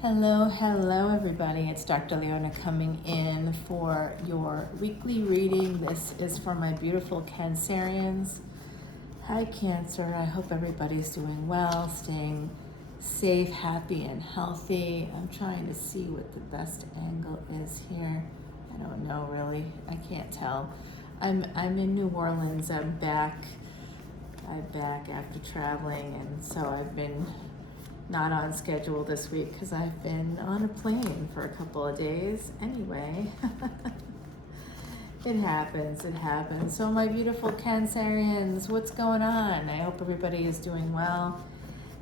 Hello everybody. It's Dr. Leona coming in for your weekly reading. This is for my beautiful Cancerians. Hi Cancer, I hope everybody's doing well, staying safe, happy, and healthy. I'm trying to see what the best angle is here. I don't know really, I can't tell. I'm in New Orleans. I'm back after traveling, and so I've been not on schedule this week because I've been on a plane for a couple of days. Anyway, it happens. So my beautiful Cancerians, what's going on? I hope everybody is doing well.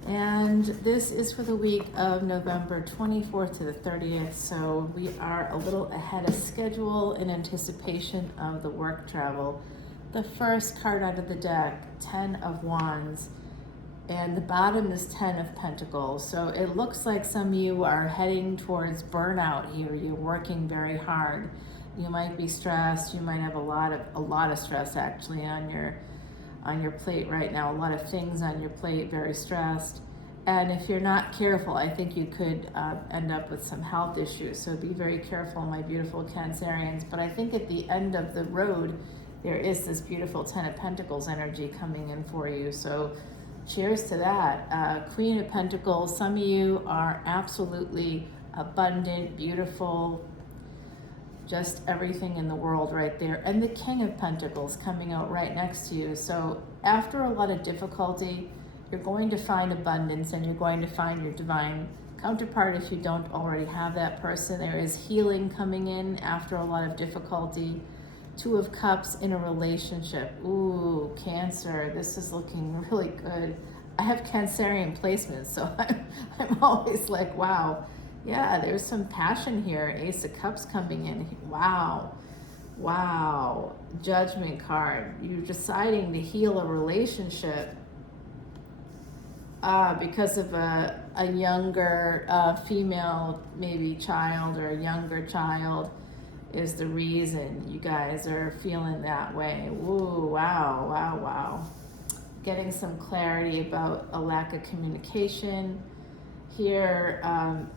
And this is for the week of November 24th to the 30th. So we are a little ahead of schedule in anticipation of the work travel. The first card out of the deck, 10 of Wands. And the bottom is 10 of Pentacles. So it looks like some of you are heading towards burnout here. You're working very hard. You might be stressed. You might have a lot of stress actually on your plate right now. A lot of things on your plate, very stressed. And if you're not careful, I think you could end up with some health issues. So be very careful, my beautiful Cancerians. But I think at the end of the road, there is this beautiful 10 of Pentacles energy coming in for you. So cheers to that. Queen of Pentacles, some of you are absolutely abundant, beautiful, just everything in the world right there. And the King of Pentacles coming out right next to you. So after a lot of difficulty, you're going to find abundance and you're going to find your divine counterpart if you don't already have that person. There is healing coming in after a lot of difficulty. 2 of Cups in a relationship. Ooh, Cancer, this is looking really good. I have Cancerian placements, so I'm always like, wow. Yeah, there's some passion here. Ace of Cups coming in. Wow. Judgment card. You're deciding to heal a relationship because of a younger female, maybe child, or a younger child is the reason you guys are feeling that way. Ooh, wow. Getting some clarity about a lack of communication here,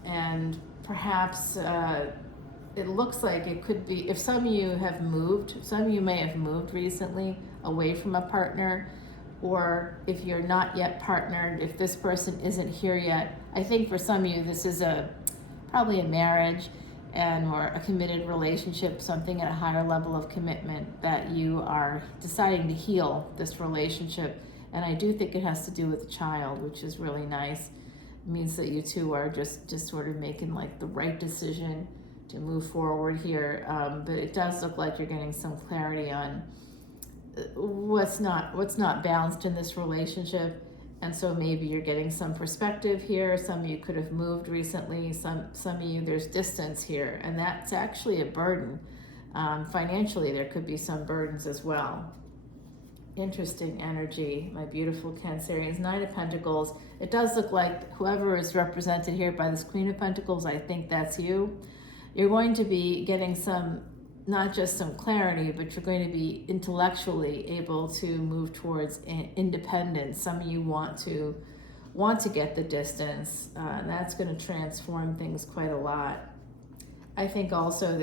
and perhaps it looks like it could be, if some of you may have moved recently away from a partner, or if you're not yet partnered, if this person isn't here yet. I think for some of you this is probably a marriage or a committed relationship, something at a higher level of commitment that you are deciding to heal this relationship. And I do think it has to do with a child, which is really nice. It means that you two are just sort of making like the right decision to move forward here. But it does look like you're getting some clarity on what's not balanced in this relationship. And so maybe you're getting some perspective here. Some of you could have moved recently. Some of you, there's distance here, and that's actually a burden. Financially, there could be some burdens as well. Interesting energy, my beautiful Cancerians. 9 of Pentacles. It does look like whoever is represented here by this Queen of Pentacles, I think that's you. You're going to be getting not just some clarity, but you're going to be intellectually able to move towards independence. Some of you want to get the distance, and that's going to transform things quite a lot. I think also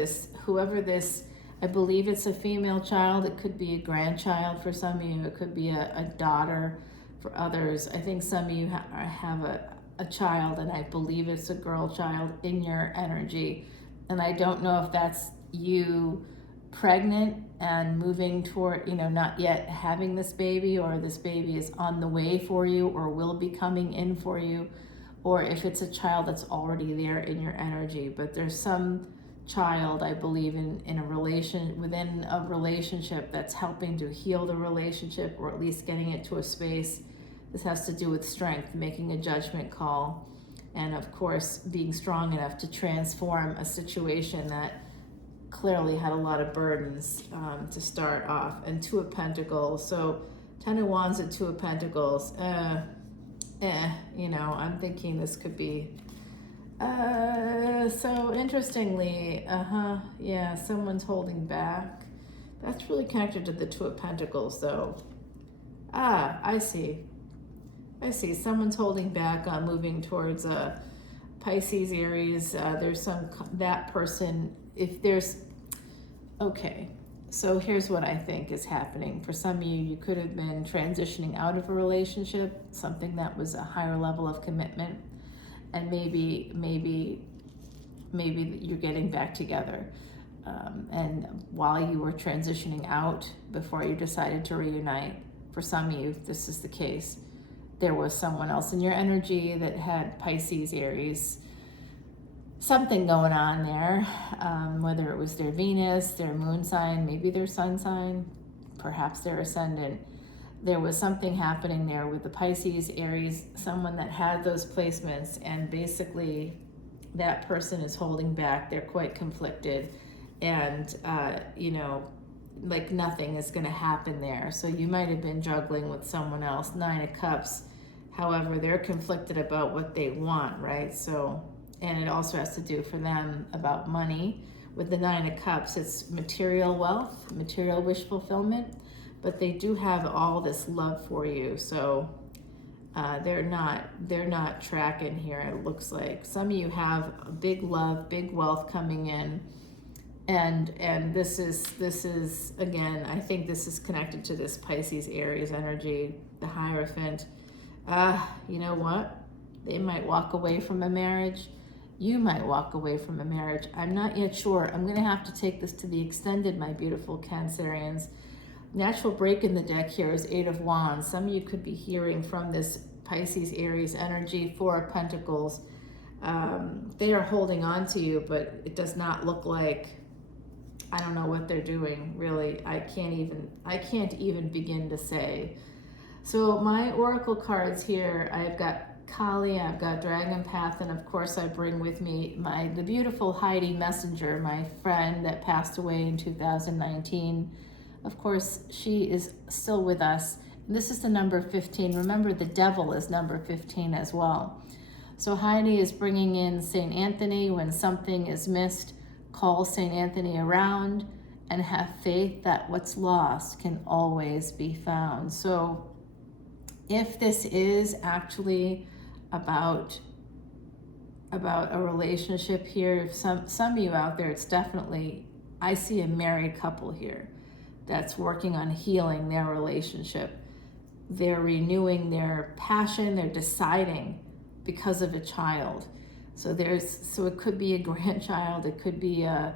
I believe it's a female child. It could be a grandchild for some of you. It could be a daughter for others. I think some of you have a child, and I believe it's a girl child in your energy. And I don't know if that's you pregnant and moving toward, not yet having this baby, or this baby is on the way for you or will be coming in for you, or if it's a child that's already there in your energy. But there's some child, I believe, within a relationship that's helping to heal the relationship, or at least getting it to a space. This has to do with strength, making a judgment call, and of course being strong enough to transform a situation that clearly had a lot of burdens to start off. And 2 of Pentacles. So 10 of Wands and 2 of Pentacles. I'm thinking this could be so interestingly, someone's holding back. That's really connected to the 2 of Pentacles though. I see someone's holding back on moving towards a Pisces, Aries, there's that person, if there's, okay, so here's what I think is happening. For some of you, you could have been transitioning out of a relationship, something that was a higher level of commitment, and maybe you're getting back together. And while you were transitioning out, before you decided to reunite, for some of you, this is the case. There was someone else in your energy that had Pisces, Aries, something going on there, whether it was their Venus, their moon sign, maybe their sun sign, perhaps their ascendant. There was something happening there with the Pisces, Aries, someone that had those placements, and basically that person is holding back. They're quite conflicted, and like nothing is going to happen there. So you might have been juggling with someone else. 9 of Cups, however, they're conflicted about what they want, right? So, and it also has to do for them about money. With the 9 of Cups, it's material wealth, material wish fulfillment, but they do have all this love for you. So they're not tracking here. It looks like some of you have a big love, big wealth coming in. And this is again, I think this is connected to this Pisces, Aries energy, the Hierophant. You know what? They might walk away from a marriage. You might walk away from a marriage. I'm not yet sure. I'm going to have to take this to the extended, my beautiful Cancerians. Natural break in the deck here is 8 of Wands. Some of you could be hearing from this Pisces, Aries energy, 4 of Pentacles. They are holding on to you, but it does not look like, I don't know what they're doing, really. I can't even begin to say. So my oracle cards here, I've got Kali, I've got Dragon Path, and of course I bring with me the beautiful Heidi Messenger, my friend that passed away in 2019. Of course, she is still with us. This is the number 15. Remember, the devil is number 15 as well. So Heidi is bringing in St. Anthony. When something is missed, call St. Anthony around and have faith that what's lost can always be found. So if this is actually about a relationship here, some of you out there, it's definitely, I see a married couple here that's working on healing their relationship. They're renewing their passion, they're deciding because of a child. So it could be a grandchild, it could be a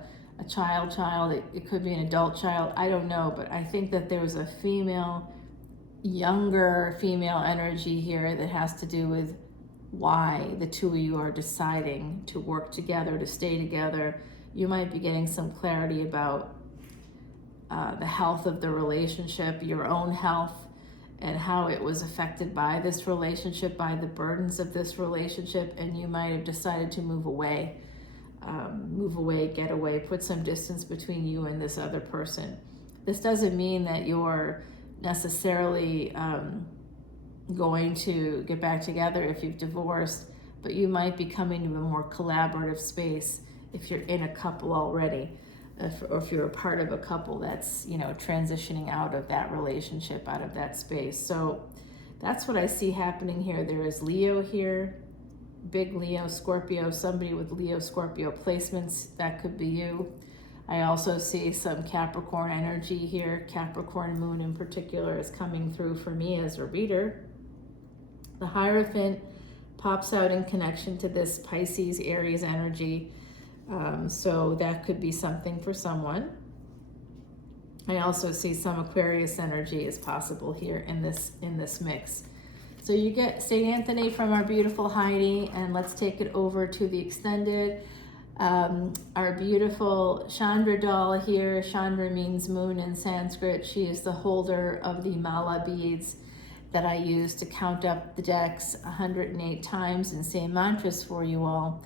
child, it could be an adult child, I don't know, but I think that there's a younger female energy here that has to do with why the two of you are deciding to work together, to stay together. You might be getting some clarity about the health of the relationship, your own health, and how it was affected by this relationship, by the burdens of this relationship, and you might have decided to move away, get away, put some distance between you and this other person. This doesn't mean that you're necessarily going to get back together if you've divorced, but you might be coming to a more collaborative space if you're in a couple already, or if you're a part of a couple that's, transitioning out of that relationship, out of that space. So that's what I see happening here. There is Leo here, big Leo, Scorpio, somebody with Leo, Scorpio placements. That could be you. I also see some Capricorn energy here. Capricorn moon in particular is coming through for me as a reader. The Hierophant pops out in connection to this Pisces, Aries energy. So that could be something for someone. I also see some Aquarius energy is possible here in this mix. So you get St. Anthony from our beautiful Heidi, and let's take it over to the extended. Our beautiful Chandra doll here. Chandra means moon in Sanskrit. She is the holder of the mala beads that I use to count up the decks 108 times and say mantras for you all.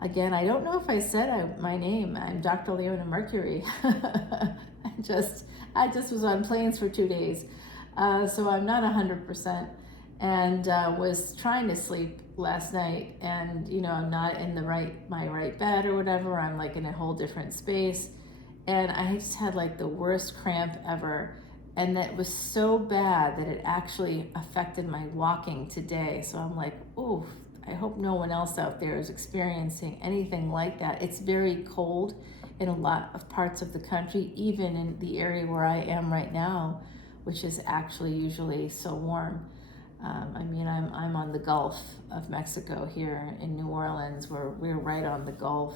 Again, I don't know if I said my name. I'm Dr. Leona Mercury. I just was on planes for 2 days, so I'm not 100%. And was trying to sleep last night, and I'm not in my right bed or whatever. I'm like in a whole different space, and I just had like the worst cramp ever, and that was so bad that it actually affected my walking today. So I'm like, ooh, I hope no one else out there is experiencing anything like that. It's very cold in a lot of parts of the country, even in the area where I am right now, which is actually usually so warm. I'm on the Gulf of Mexico here in New Orleans, where we're right on the Gulf,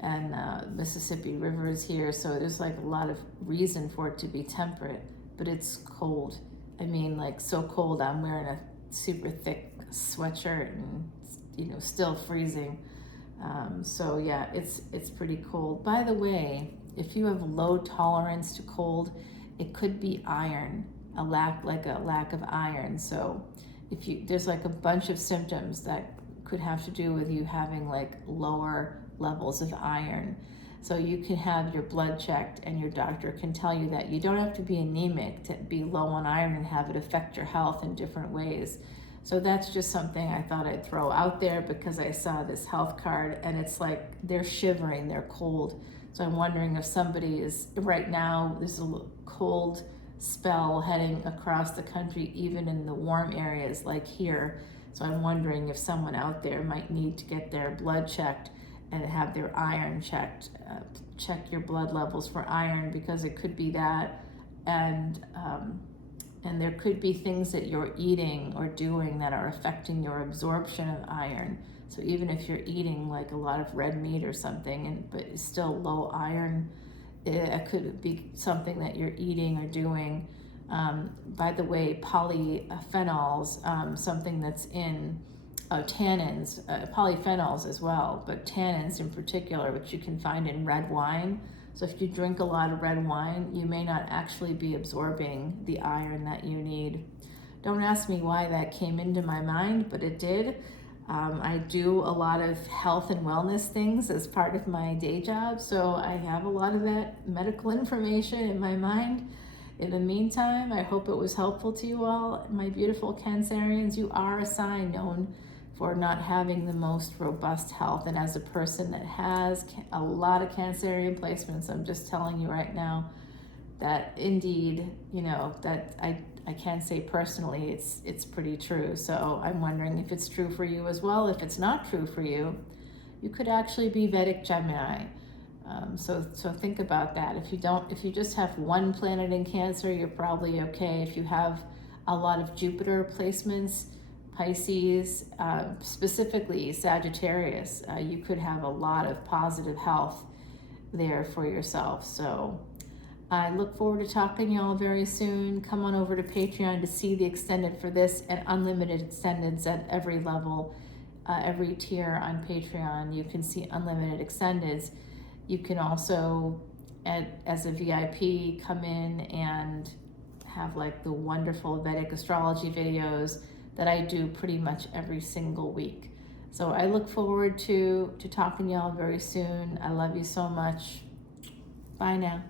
and Mississippi River is here, so there's like a lot of reason for it to be temperate, but it's cold. Like so cold, I'm wearing a super thick sweatshirt and, still freezing. So yeah, it's pretty cold. By the way, if you have low tolerance to cold, it could be iron, a lack of iron. So there's like a bunch of symptoms that could have to do with you having like lower levels of iron. So you can have your blood checked, and your doctor can tell you that you don't have to be anemic to be low on iron and have it affect your health in different ways. So that's just something I thought I'd throw out there, because I saw this health card and it's like they're shivering, they're cold. So I'm wondering if somebody is, right now, there's a cold spell heading across the country, even in the warm areas like here. So I'm wondering if someone out there might need to get their blood checked and have their iron checked. Check your blood levels for iron, because it could be that, and there could be things that you're eating or doing that are affecting your absorption of iron. So even if you're eating like a lot of red meat or something, but it's still low iron, it could be something that you're eating or doing. By the way, polyphenols, something that's in tannins, polyphenols as well, but tannins in particular, which you can find in red wine. So if you drink a lot of red wine, you may not actually be absorbing the iron that you need. Don't ask me why that came into my mind, but it did. I do a lot of health and wellness things as part of my day job, so I have a lot of that medical information in my mind. In the meantime, I hope it was helpful to you all. My beautiful Cancerians, you are a sign known for not having the most robust health. And as a person that has a lot of Cancerian placements, I'm just telling you right now that indeed, that I can't say personally, it's pretty true. So I'm wondering if it's true for you as well. If it's not true for you, you could actually be Vedic Gemini. So think about that. If you just have one planet in Cancer, you're probably okay. If you have a lot of Jupiter placements, Pisces, specifically Sagittarius, you could have a lot of positive health there for yourself. So I look forward to talking to y'all very soon. Come on over to Patreon to see the extended for this and unlimited extendeds at every level, every tier on Patreon. You can see unlimited extendeds. You can also, as a VIP, come in and have like the wonderful Vedic Astrology videos that I do pretty much every single week. So I look forward to talking to y'all very soon. I love you so much. Bye now.